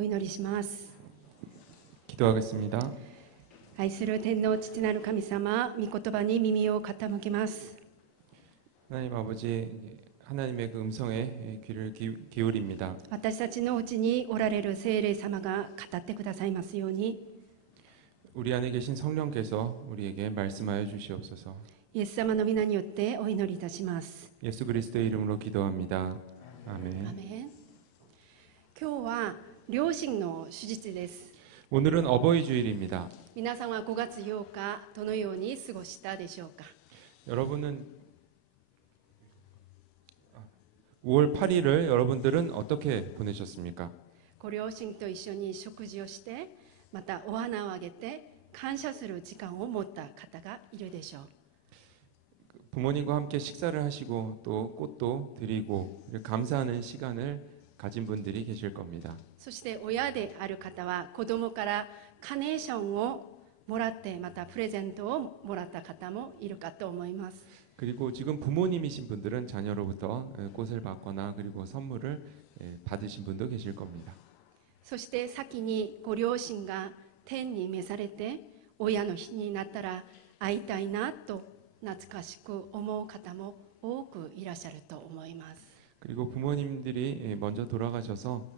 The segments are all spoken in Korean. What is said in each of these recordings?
お祈りします。 기도하겠습니다. 愛する天皇父なる神様、御言葉に耳を傾けます。 하나님 아버지, 하나님의 그 음성에 귀를 기울입니다. 私たちのうちにおられる聖霊様が語ってくださいますように、 우리 안에 계신 성령께서 우리에게 말씀하여 주시옵소서. イエス様の皆によってお祈りいたします。 예수 그리스도의 이름으로 기도합니다. 아멘. アメン。今日は両親の手術です。 오늘은 어버이 주일입니다. 皆さんは5月8日どのように過ごしたでしょうか。 여러분은 5월 8일을 여러분들은 어떻게 보내셨습니까? ご両親と一緒に食事をして、またお花をあげて感謝する時間を持った方がいるでしょう。 부모님과 함께 식사를 하시고 또 꽃도 드리고 감사하는 시간을 가진 분들이 계실 겁니다. そして親である方は子供からカネーションをもらって、またプレゼントをもらった方もいるかと思います。 그리고 지금 부모님이신 분들은 자녀로부터 꽃을 받거나 그리고 선물을 받으신 분도 계실 겁니다. そして先にご両親が天に召されて親の日になったら会いたいなと懐かしく思う方も多くいらっしゃると思います。 그리고 부모님들이 먼저 돌아가셔서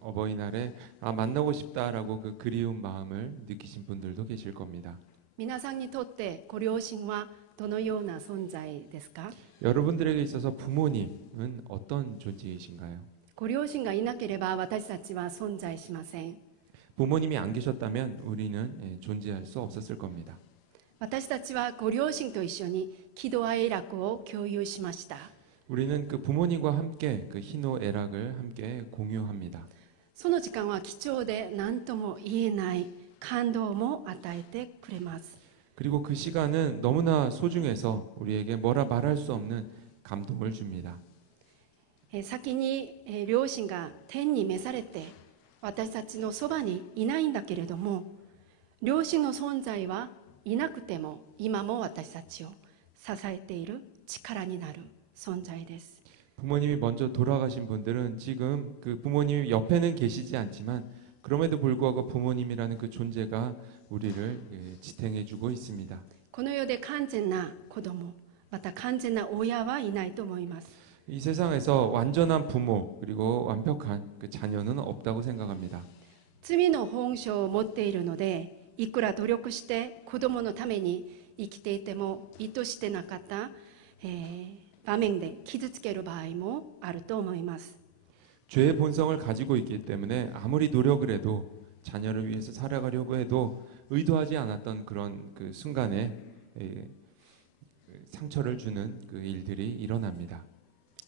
어버이날에 만나고 싶다라고 그 그리운 마음을 느끼신 분들도 계실 겁니다. 皆さんにとってご両親はどのような存在ですか？ 여러분들에게 있어서 부모님은 어떤 존재이신가요? ご両親がいなければ私たちは存在しません。 부모님이 안 계셨다면 우리는 존재할 수 없었을 겁니다. 私たちはご両親と一緒に喜怒哀楽を共有しました。 우리는 그 부모님과 함께 그 희노애락을 함께 공유합니다. その時間は貴重で何とも言えない感動も与えてくれます。 그리고 그 시간은 너무나 소중해서 우리에게 뭐라 말할 수 없는 감동을 줍니다. 先に両親が天に召されて私たちのそばにいないんだけれども、両親の存在はいなくても今も私たちを支えている力になる存在です。 부모님이 먼저 돌아가신 분들은 지금 그 부모님이 옆에는 계시지 않지만 그럼에도 불구하고 부모님이라는 그 존재가 우리를 지탱해주고 있습니다. この世で完全な子供、また完全な親はいないと思います。 이 세상에서 완전한 부모 그리고 완벽한 그 자녀는 없다고 생각합니다. 罪の本性を持っているので、いくら努力して子供のために生きていても意図してなかった、場面で傷つける場合もあると思います。 죄의 본성을 가지고 있기 때문에 아무리 노력을 해도 자녀를 위해서 살아가려고 해도 의도하지 않았던 그런 그 순간에 상처를 주는 그 일들이 일어납니다.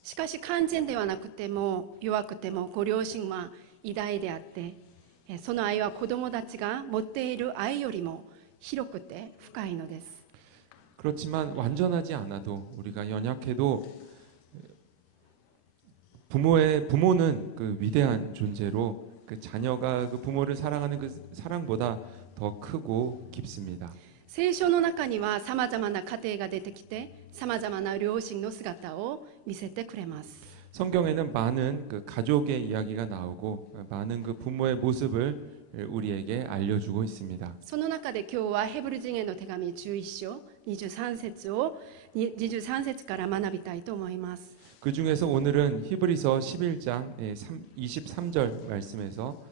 しかし完全ではなくても弱くてもご両親は偉大であって、その愛は子供たちが持っている愛よりも広くて深いのです。 그렇지만 완전하지 않아도 우리가 연약해도 부모는 그 위대한 존재로 그 자녀가 그 부모를 사랑하는 그 사랑보다 더 크고 깊습니다. 聖書の中にはさまざまな家庭が出てきて、さまざまな両親の姿を見せてくれます。 성경에는 많은 그 가족의 이야기가 나오고 많은 그 부모의 모습을 우리에게 알려주고 있습니다. その中で今日はヘブル人への手紙11章23節から学びたいと思います。 그 중에서 오늘은 히브리서 11장 23절 말씀에서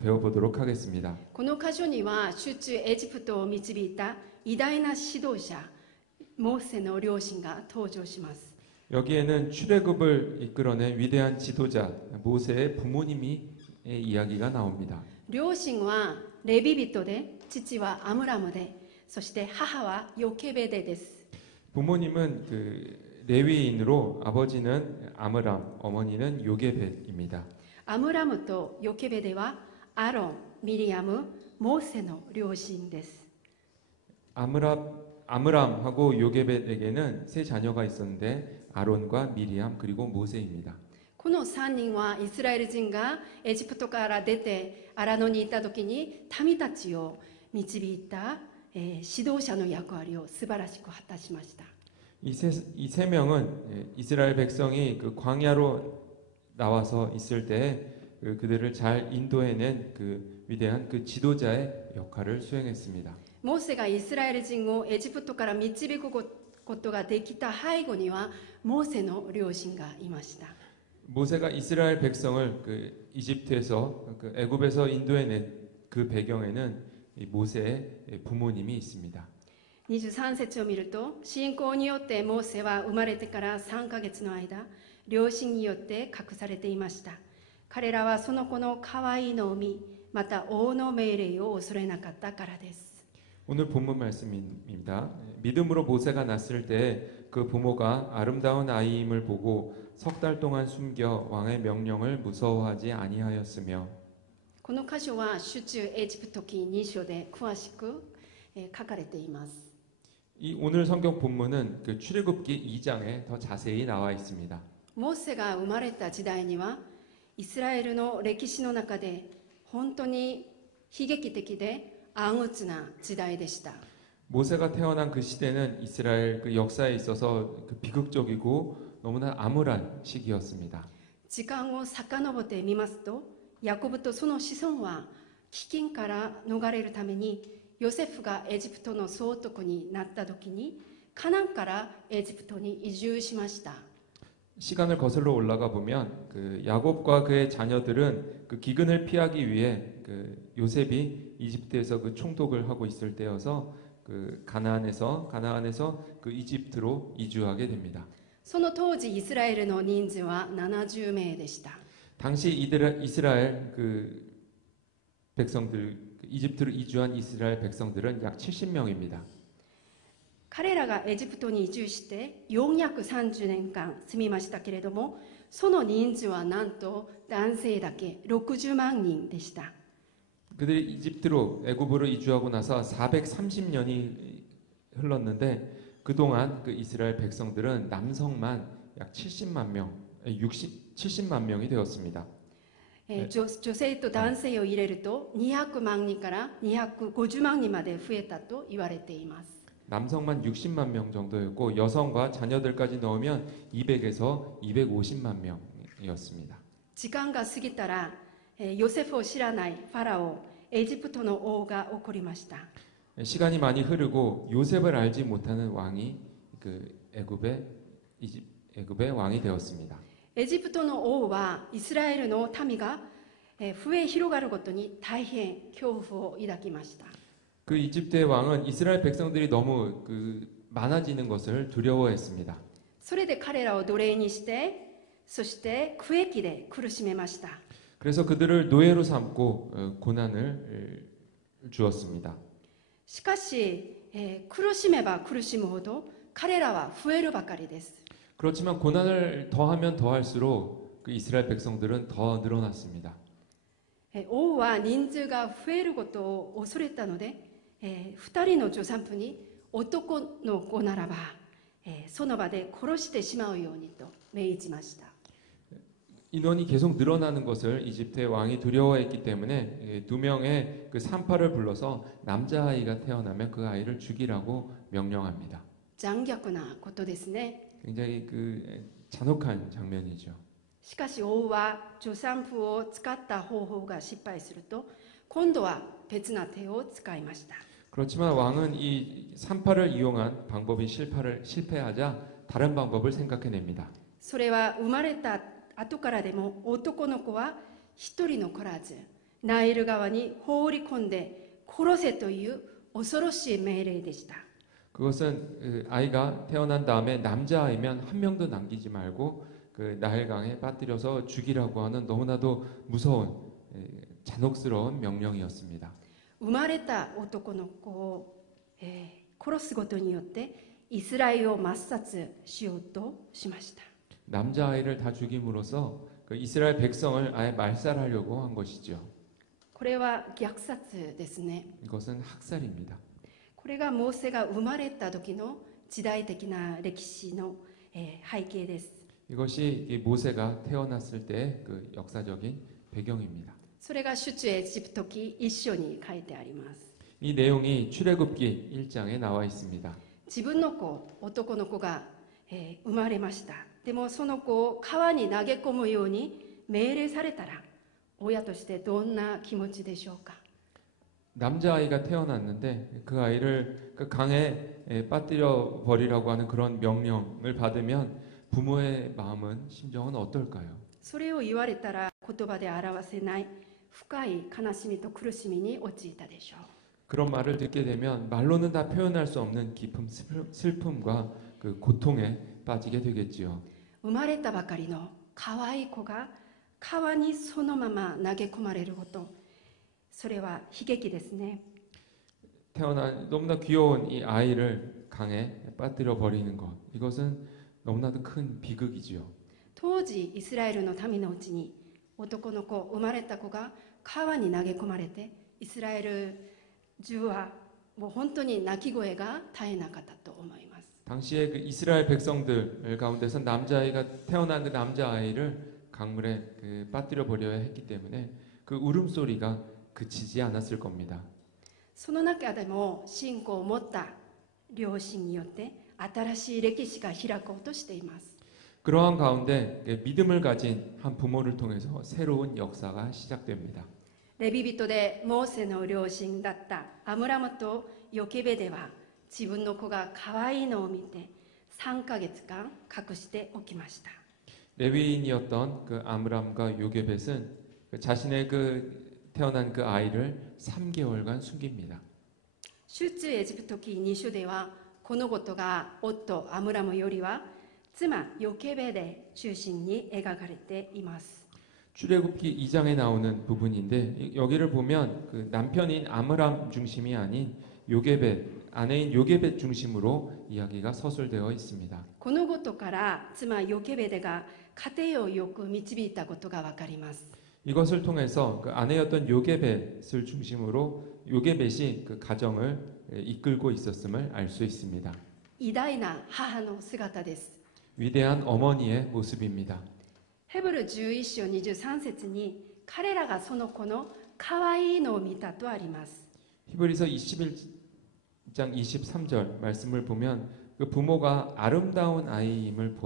배워보도록 하겠습니다. この箇所には出エジプトを導いた偉大な指導者モーセの両親が登場します。 여기에는 출애굽을 이끌어낸 위대한 지도자 모세의 부모님의 이야기가 나옵니다. 両親はレビ人で、父はアムラムで、そして母はヨケベデです。 부모님은 그 레위인으로 아버지는 아므람, 어머니는 요게벳입니다. アムラムとヨケベデはアロン、ミリアム、モーセの両親です。 아므람하고 요게벳에게는 세 자녀가 있었는데 아론과 미리암 그리고 모세입니다. この3人はイスラエル人がエジプトから出てアラノに行った時に民たちを導いた、指導者の役割を素晴らしく果たしました。 이 세 명은 이스라엘 백성이 그 광야로 나와서 있을 때 그들을 잘 인도해낸 그 위대한 그 지도자의 역할을 수행했습니다. モーセがイスラエル人をエジプトから導くことができた背後にはモーセの両親がいました。 모세가 이스라엘 백성을 그 이집트에서 그 애굽에서 인도해낸 그 배경에는 이 모세의 부모님이 있습니다. 23節を見ると、信仰によってモーセは生まれてから3ヶ月の間、両親によって隠されていました。彼らはその子の可愛いのを見、また王の命令を恐れなかったからです。 오늘 본문 말씀입니다. 믿음으로 모세가 났을 때 그 부모가 아름다운 아이임을 보고 석 달 동안 숨겨 왕의 명령을 무서워하지 아니하였으며. この箇所は出エジプト記2章で詳しく書かれています。 이 오늘 성경 본문은 그 출애굽기 2장에 더 자세히 나와 있습니다. モーセが生まれた時代にはイスラエルの歴史の中で本当に悲劇的で暗鬱な時代でした。 모세가 태어난 그 시대는 이스라엘 그 역사에 있어서 그 비극적이고 너무나 암울한 시기였습니다. 時間を遡ってみますと、ヤコブとその子孫は飢饉から逃れるためにヨセフがエジプトの総督になった時にカナンからエジプトに移住しました。 시간을 거슬러 올라가 보면 그 야곱과 그의 자녀들은 그 기근을 피하기 위해 그 요셉이 이집트에서 그 총독을 하고 있을 때여서 그 가나안에서 그 이집트로 이주하게 됩니다. その当時イスラエルの人数は70名でした。 당시 이스라엘 그 백성들 이집트로 이주한 이스라엘 백성들은 약 70명입니다. 彼らがエジプトに移住して430年間住みましたけれども、その人数はなんと男性だけ60万人でした。 그들이 이집트로 애굽으로 이주하고 나서 430년이 흘렀는데 그동안 그 이스라엘 백성들은 남성만 약 70만 명, 70만 명이 되었습니다. 女性と男性を入れると200万人から250万人まで増えたと言われています。 남성만 60만 명 정도였고 여성과 자녀들까지 넣으면 200에서 250만 명이었습니다. 時間が過ぎたらヨセフを知らないファラオ、エジプトの王が起こりました。 시간이 많이 흐르고 요셉을 알지 못하는 왕이 그 애굽의 왕이 되었습니다. エジプトの王はイスラエルの民が増え広がることに大変恐怖を抱きました。 그 이집트의 왕은 이스라엘 백성들이 너무 그 많아지는 것을 두려워했습니다. それで彼らを奴隷にして、そして苦役で苦しめました。 그래서 그들을 노예로 삼고 고난을 주었습니다. しかし、苦しめば苦しむほど彼らは増えるばかりです。 그렇지만 고난을 더하면 더할수록 그 이스라엘 백성들은 더 늘어났습니다. 王は人数が増えることを恐れたので、2人の助産婦に男の子ならば、その場で殺してしまうようにと命じました。 인원이 계속 늘어나는 것을 이집트의 왕이 두려워했기 때문에 두 명의 그 산파를 불러서 남자아이가 태어나면 그 아이를 죽이라고 명령합니다. 残虐なことですね。 굉장히 그 잔혹한 장면이죠. しかし王は助産婦を使った方法が失敗すると、今度は別な手を使いました。 그렇지만 왕은 이 산파를 이용한 방법이 실패하자 다른 방법을 생각해냅니다. それは生まれた後からでも男の子は一人残らず、ナイル川に放り込んで殺せという恐ろしい命令でした。 그것은 아이가 태어난 다음에 남자아이면 한 명도 남기지 말고 그 나일강에 빠뜨려서 죽이라고 하는 너무나도 무서운 잔혹스러운 명령이었습니다. 生まれた男の子を、殺すことによってイスラエルを抹殺しようとしました。 남자아이를 다 죽임으로써 그 이스라엘 백성을 아예 말살하려고 한 것이죠. これは虐殺ですね。 이것은 학살입니다. これがモーセが生まれた時の時代的な歴史の、背景です。 이것이 이 모세가 태어났을 때 그 역사적인 배경입니다. それが出エジプト記1章に書いてあります。 이 내용이 출애굽기 1장에 나와 있습니다. 自分の子、男の子が、生まれました。でもその子を川に投げ込むように命令されたら、親としてどんな気持ちでしょうか。 남자아이가 태어났는데 그 아이를 그 강에 빠뜨려 버리라고 하는 그런 명령을 받으면 부모의 마음은 심정은 어떨까요? それを言われたら言葉で表せない深い悲しみと苦しみに陥ったでしょう。 그런 말을 듣게 되면 말로는 다 표현할 수 없는 깊은 슬픔과 그 고통에 빠지게 되겠지요. 生まれたばかりの可愛い子が川にそのまま投げ込まれること、それは悲劇ですね。 태어난 너무나 귀여운 이 아이를 강에 빠뜨려 버리는 것, 이것은 너무나도 큰 비극이지요. 当時イスラエルの民のうちに男の子、生まれた子が川に投げ込まれて、イスラエル中はもう本当に泣き声が絶えなかったと思います。 당시에 그 이스라엘 백성들 가운데서 남자아이가 태어난 그 남자아이를 강물에 빠뜨려 버려야 했기 때문에 그 울음소리가 그치지 않았을 겁니다. その中でも信仰を持った両親によって新しい歴史が開こうとしています。 그러한 가운데 믿음을 가진 한 부모를 통해서 새로운 역사가 시작됩니다. レビ人でモーセの両親だったアムラムとヨケベでは自分の子が可愛いのを見て3ヶ月間隠しておきました。 레위인이었던 그 아므람과 요게벳은 자신의 그 태어난 그 아이를 3개월간 숨깁니다. 出エジプト記2書ではこのことが夫アムラムよりは妻ヨケベで中心に描かれています。 출애굽기 2장에 나오는 부분인데 여기를 보면 그 남편인 아므람 중심이 아닌 요게벳, 아내인 요게벳 중심으로 이야기가 서술되어 있습니다. このことから妻ヨケベデが家庭をよく導いたことがわかります。 이것을 통해서 그 아내였던 요게벳을 중심으로 요게벳이 그 가정을 이끌고 있었음을 알 수 있습니다. 偉大な母の姿です。 위대한 어머니의 모습입니다. ヘブル11章23節に彼らがその子の可愛いのを見たとあります。 히브리서 21장 23절 말씀을 보면 그 부모가 아름다운 아이임을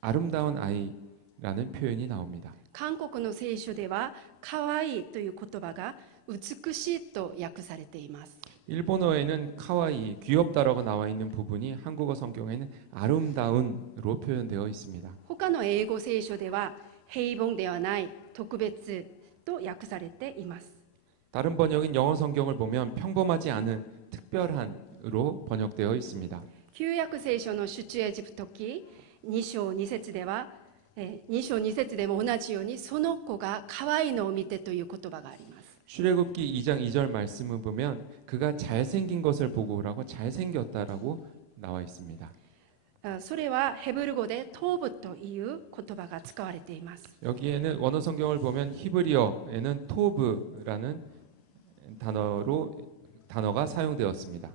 아름다운 아이라는 표현이 나옵니다. 韓国の聖書では可愛いという言葉が美しいと訳されています。 일본어에는 카와이, 귀엽다라고 나와 있는 부분이 한국어 성경에는 아름다운으로 표현되어 있습니다. 他の英語聖書では平凡ではない特別と訳されています。 다른 번역인 영어 성경을 보면 평범하지 않은 특별한으로 번역되어 있습니다. 旧約聖書の出エジプト記2章2節では2章2節でも同じようにその子が可愛いのを見てという言葉があります。 출애굽기 2장 2절 말씀을 보면 그가 잘생긴 것을 보고라고 잘생겼다라고 나와 있습니다. それはヘブル語で頭部という言葉が使われています。 여기에는 원어 성경을 보면 히브리어에는 토브라는 단어가 사용되었습니다.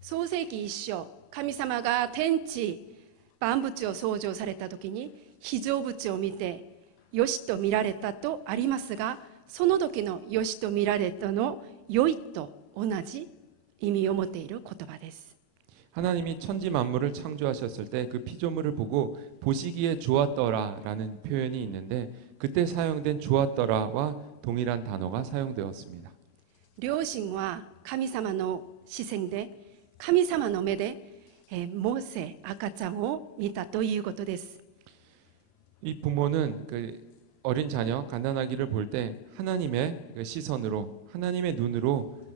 創世記1章、神様が天地万物を創造された時に被造物を見てよしと見られたとありますが、その時のよしと見られたの良いと同じ意味を持っている言葉です。 하나님이 천지 만물을 창조하셨을 때 그 피조물을 보고 보시기에 좋았더라라는 표현이 있는데 그때 사용된 좋았더라와 동일한 단어가 사용되었습니다. 両親は神様の視線で神様の目でモーセ赤ちゃんを見たということです。 이 부모는 그 어린 자녀 갓난아기를 볼 때 하나님의 그 시선으로 하나님의 눈으로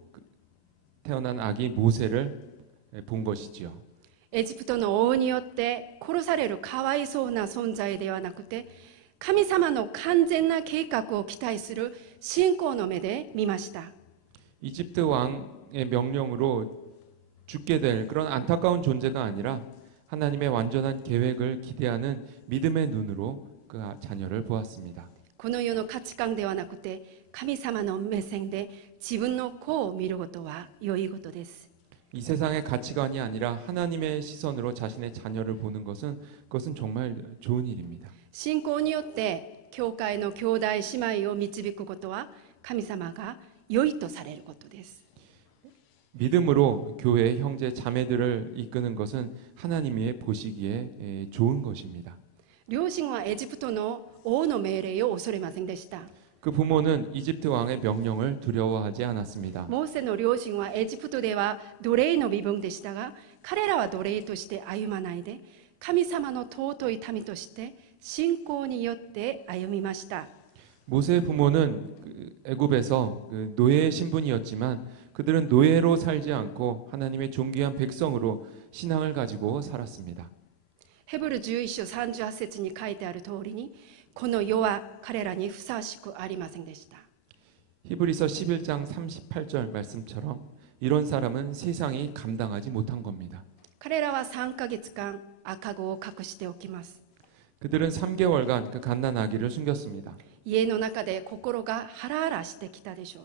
태어난 아기 모세를 본 것이지요. エジプトの王によって殺されるかわいそうな存在ではなくて、神様の完全な計画を期待する信仰の目で見ました。 이집트 왕의 명령으로 죽게 될 그런 안타까운 존재가 아니라 하나님의 완전한 계획을 기대하는 믿음의 눈으로 그 자녀를 보았습니다. この世の価値観ではなくて、神様の目線で自分の子を見ることは良いことです。 이 세상의 가치관이 아니라 하나님의 시선으로 자신의 자녀를 보는 그것은 정말 좋은 일입니다. 信仰によって教会の兄弟姉妹を導くことは神様が良いとされることです。 믿음으로 교회 형제 자매들을 이끄는 것은 하나님이 보시기에 좋은 것입니다. 両親はエジプトの王の命令を恐れませんでした。그 부모는 이집트 왕의 명령을 두려워하지 않았습니다. モーセの両親はエジプトでは奴隷の身分でしたが、彼らは奴隷として歩まないで、神様の尊い民として信仰によって歩みました。 모세의 부모는 애굽에서 노예의 신분이었지만 그들은 노예로 살지 않고 하나님의 존귀한 백성으로 신앙을 가지고 살았습니다. ヘブル11章38節に書いてある通りに、この世は彼らにふさわしくありませんでした。 히브리서 11장 38절 말씀처럼 이런 사람은 세상이 감당하지 못한 겁니다. 彼らは3ヶ月間赤子を隠しておきます。 그들은 3개월간 그 갓난 아기를 숨겼습니다. 家の中で心がハラハラしてきたでしょう。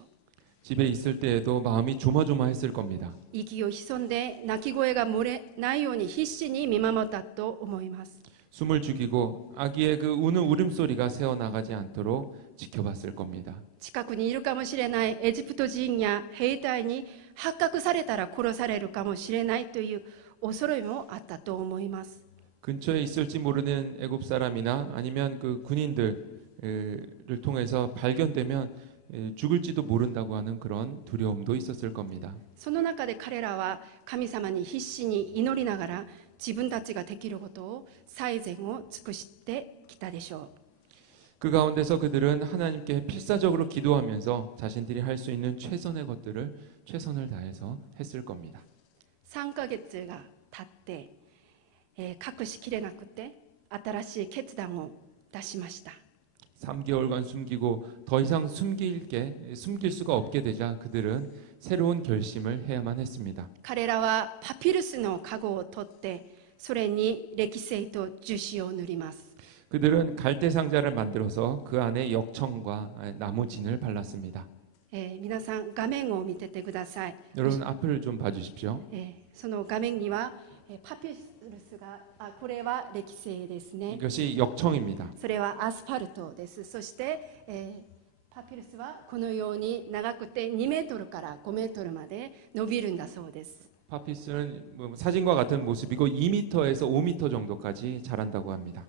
집에 있을 때에도 마음이 조마조마했을 겁니다. 息を潜んで泣き声が漏れないように必死に見守ったと思います。 숨을 죽이고 아기의 그 우는 울음소리가 새어나가지 않도록 지켜봤을 겁니다. 近くにいるかもしれないエジプト人や兵隊に発覚されたら殺されるかもしれないという恐れもあったと思います。 근처에 있을지 모르는 애굽 사람이나 아니면 그 군인들을 통해서 발견되면 죽을지도 모른다고 하는 그런 두려움도 있었을 겁니다. その中で彼らは神様に必死に祈りながら自分たちができることを最善を尽くしてきたでしょう。 그 가운데서 그들은 하나님께 필사적으로 기도하면서 자신들이 할 수 있는 최선의 것들을 최선을 다해서 했을 겁니다. 3ヶ月が経って、隠しきれなくて新しい決断を出しました。 3개월간 숨기고 더 이상 숨길 수가 없게 되자 그들은 새로운 결심을 해야만 했습니다. 彼らはパピルスの籠を取ってそれに歴製と樹脂を塗ります。 그들은 갈대 상자를 만들어서 그 안에 역청과 나무진을 발랐습니다. 皆さん画面を見ててください。 여러분 앞을 좀 봐주십시오. その画面にはパピルスがこれは歴製ですね。 이것이 역청입니다. それはアスファルトです。そして、パピルスはこのように長くて2メートルから5メートルまで伸びるんだそうです。 파피스는 사진과 같은 모습이고 2m에서 5m 정도까지 자란다고 합니다.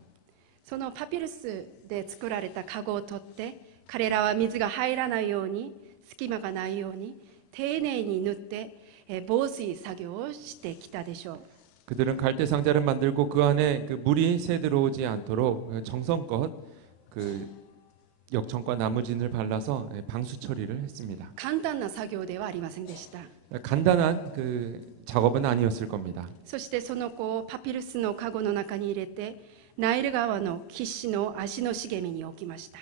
そのパピルスで作られた籠を取って彼らは水が入らないように隙間がないように丁寧に塗って防水作業をしてきたでしょう。 그들은 갈대 상자를 만들고 그 안에 그 물이 새 들어오지 않도록 정성껏 그 역청과 나무진을 발라서 방수 처리를 했습니다. 簡単な作業ではありませんでした。 간단한 그 작업은 아니었을 겁니다. そしてその子をパピルスの籠の中に入れてナイル川の岸の足の茂みに置きました。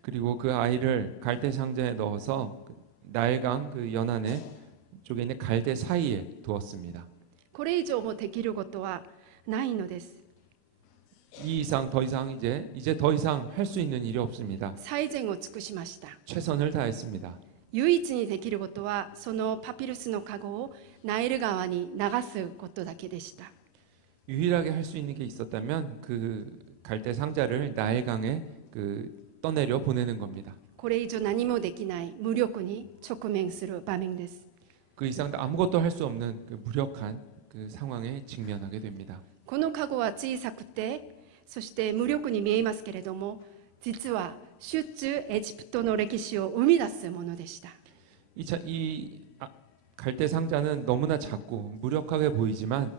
그리고 그 아이를 갈대 상자에 넣어서 나일강 그 연안에 쪽에 있는 갈대 사이에 두었습니다. これ以上もできることはないのです。 이 이상 더 이상 이제 더 이상 할 수 있는 일이 없습니다. 最善を尽くしました。 최선을 다했습니다. 唯一にできることはそのパピルスの籠をナイル川に流すことだけでした。 유일하게 할 수 있는 게 있었다면 그 갈대 상자를 나일강에 그 떠내려 보내는 겁니다. これ以上何もできない無力に直面する場面です。 그 이상 아무것도 할 수 없는 그 무력한 그 상황에 직면하게 됩니다. この籠は小さくてそして無力に見えますけれども実は出中エジプトの歴史を生み出すものでした。 갈대 상자는 너무나 작고 무력하게 보이지만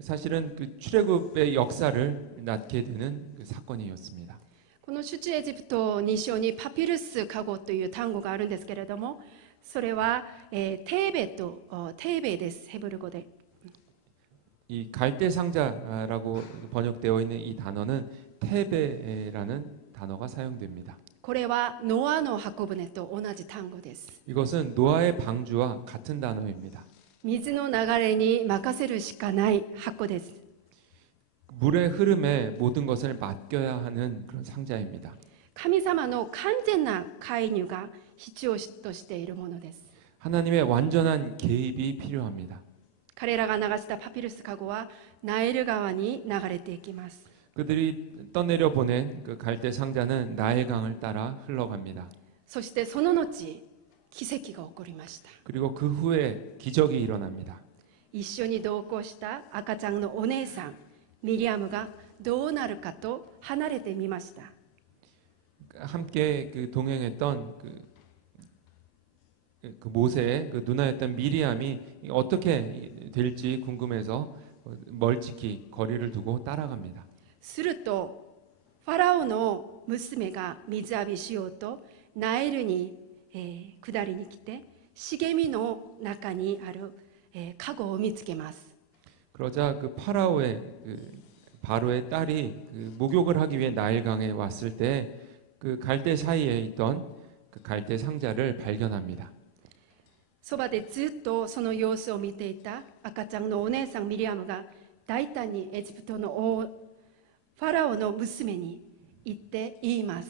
사실은 그 출애굽의 역사를 낳게 되는 그 사건이었습니다. この出エジプト2章にパピルス籠という単語があるんですけれどもそれは、テーベです。ヘブル語で。 이 갈대 상자라고 번역되어 있는 이 단어는 테베라는 단어가 사용됩니다. これはノアの箱舟と同じ単語です。 이것은 노아의 방주와 같은 단어입니다. 水の流れに任せるしかない箱です。 물의 흐름에 모든 것을 맡겨야 하는 그런 상자입니다. 神様の完全な介入が必要としているものです。 하나님의 완전한 개입이 필요합니다. 彼らが流したパピルス籠はナイル川に流れていきます。 그들이 떠내려 보낸 그 갈대 상자는 나일강을 따라 흘러갑니다. そしてその後奇跡が起こりました。 그리고 그 후에 기적이 일어납니다. 一緒に同行した赤ちゃんのお姉さんミリアムがどうなるかと離れてみました。 함께 그 동행했던 그 모세의 그 누나였던 미리암이 어떻게 될지 궁금해서 멀찍이 거리를 두고 따라갑니다. するとファラオの娘が水浴びしようとナイルに、下りに来て茂みの中にある、籠を見つけます。 그러자 그 바로의 딸이 그 목욕을 하기 위해 나일강에 왔을 때 그 갈대 사이에 있던 그 갈대 상자를 발견합니다. そばでずっとその様子を見ていた赤ちゃんのお姉さんミリアムが大胆にエジプトの王ファラオの娘に言って言います。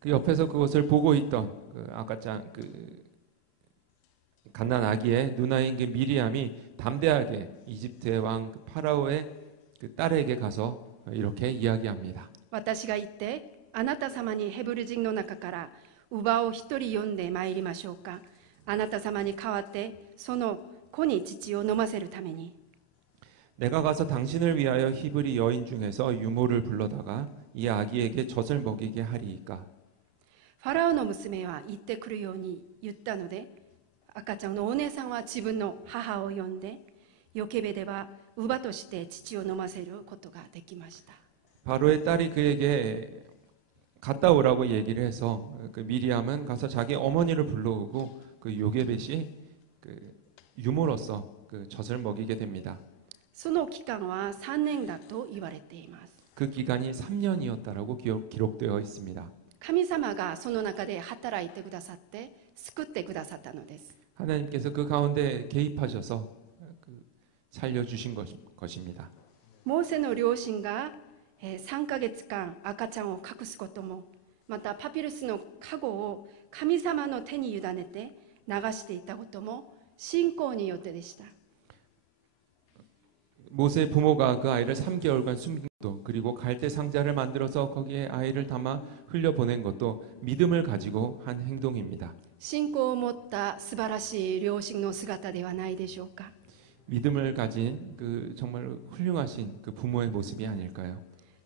그 옆에서 그것을 보고 있던 그 아까짱 갓난 아기의 누나인 그 미리암이 담대하게 이집트의 왕 파라오의 그 딸에게 가서 이렇게 이야기합니다. 私が言ってあなた様にヘブル人の中から乳母を一人呼んでまいりましょうか。あなた様に代わってその子に乳を飲ませるために。 내가 가서 당신을 위하여 히브리 여인 중에서 유모를 불러다가 이 아기에게 젖을 먹이게 하리이까. ファラオの娘は行ってくるように言ったので、赤ちゃんのお姉さんは自分の母を呼んで、ヨケベでは乳母として乳を飲ませることができました。 바로의 딸이 그에게 갔다 오라고 얘기를 해서 그 미리암은 가서 자기 어머니를 불러오고 그 요게벳이 그 유모로서 그 젖을 먹이게 됩니다. その期間は3年だと言われています。 그 기간이 3년이었다라고 기록되어 있습니다. 神様がその中で働いてくださって救ってくださったのです。 하나님께서 그 가운데 개입하셔서 살려주신 것입니다. モーセの両親が3ヶ月間赤ちゃんを隠すことも、またパピルスの籠を神様の手に委ねて流していたことも信仰によってでした。 모세 부모가 그 아이를 3개월간 숨긴 것도, 그리고 갈대 상자를 만들어서 거기에 아이를 담아 흘려보낸 것도 믿음을 가지고 한 행동입니다. 信仰を持った素晴らしい両親の姿ではないでしょうか。 믿음을 가진 그 정말 훌륭하신 그 부모의 모습이 아닐까요?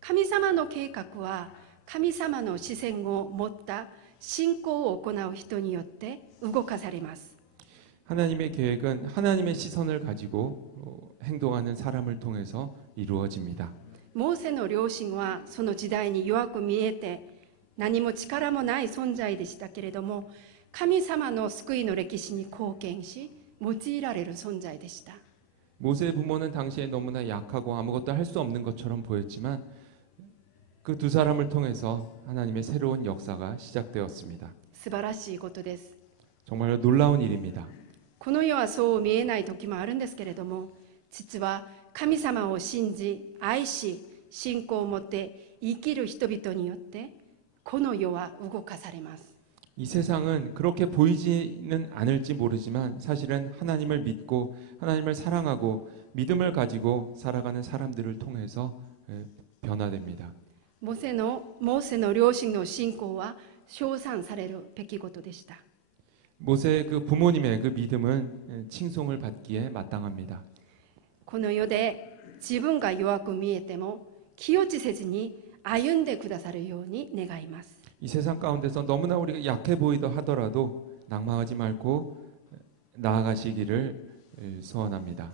神様の計画は神様の視線を持った信仰を行う人によって動かされます。 하나님의 계획은 하나님의 시선을 가지고 행동하는 사람을 통해서 이루어집니다. モーセの両親はその時代に弱く見えて何も力もない存在でしたけれども、神様の救いの歴史に貢献し用いられる存在でした。 모세의 부모는 당시에 너무나 약하고 아무것도 할 수 없는 것처럼 보였지만 그 두 사람을 통해서 하나님의 새로운 역사가 시작되었습니다. 素晴らしいことです。 정말 놀라운 일입니다. この世はそう見えない時もあるんですけれども、実は神様を信じ愛し信仰を持って生きる人々によってこの世は動かされます。 이 세상은 그렇게 보이지는 않을지 모르지만 사실은 하나님을 믿고 하나님을 사랑하고 믿음을 가지고 살아가는 사람들을 통해서 변화됩니다. モーセの両親の信仰は称賛されるべきことでした。 모세의 그 부모님의 그 믿음은 칭송을 받기에 마땅합니다. この世で自分が弱く見えても気落ちせずに歩んでくださるように願います。 이 세상 가운데서 너무나 우리가 약해 보이더 하더라도 낙망하지 말고 나아가시기를 소원합니다.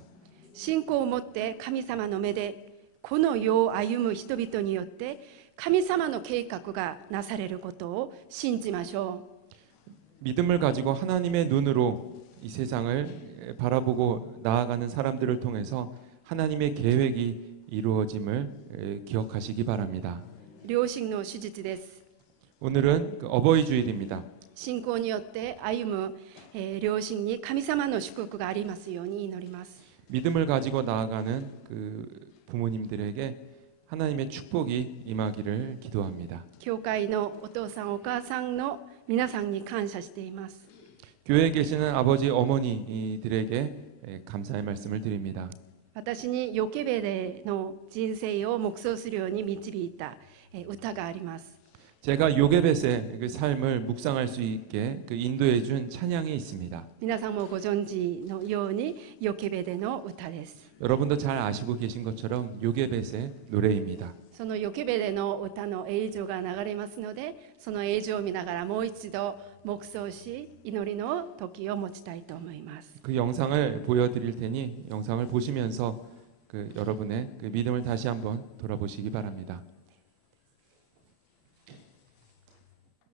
信仰を持って神様の目でこの世を歩む人々によって神様の計画がなされることを信じましょう。 믿음을 가지고 하나님의 눈으로 이 세상을 바라보고 나아가는 사람들을 통해서 하나님의 계획이 이루어짐을 기억하시기 바랍니다. 両親の手術です。 오늘은 그 어버이 주일입니다. 信仰によって歩む、両親に神様の祝福がありますように祈ります。 믿음을 가지고 나아가는 그 부모님들에게 하나님의 축복이 임하기를 기도합니다. 教会のお父さんお母さんの皆さんに感謝しています。 교회에 계시는 아버지 어머니들에게 감사의 말씀을 드립니다. 私にヨケベレの人生を黙想するように導いた歌があります。 제가 요게벳의 그 삶을 묵상할 수 있게 그 인도해 준 찬양이 있습니다. 皆さんもご存知のようにヨケベレの歌です。 여러분도 잘 아시고 계신 것처럼 요게벳의 노래입니다. そのヨケベレの歌の映像が流れますので、その映像を見ながらもう一度黙想し、祈りの時を持ちたいと思います。 그 영상을 보여드릴 테니 영상을 보시면서 그 여러분의 그 믿음을 다시 한번 돌아보시기 바랍니다.